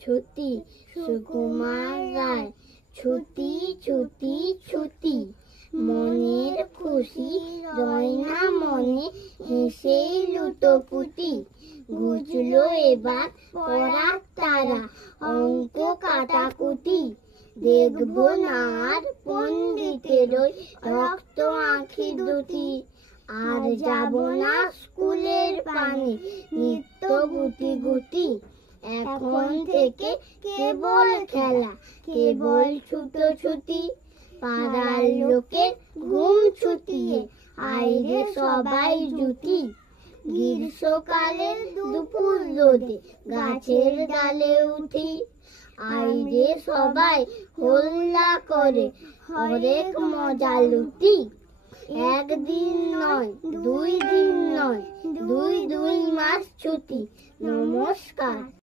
ছুটি সুকুমার রায় ছুটি ছুটি ছুটি মনের খুশি রয় না মনে হেসে লুটোপুটি ঘুচলো এবার পড়ার তারা অঙ্ক কাটাকুটি দেখবো না আর পণ্ডিতের রক্ত আঁখি দুটি আর যাব না স্কুলের পানি নিত্য গুটি গুটি এখন থেকে কেবল খেলা কেবল ছুটোছুটি পাড়ার লোকের ঘুম ছুটিয়ে আইরে সবাই জুটি গ্রীষ্মকালের দুপুর রোদে গাছের ডালে উঠি আইরে সবাই হল্লা করে হরেক মজা লুটি একদিন নয় 2 দিন নয় 2 মাস ছুটি নমস্কার।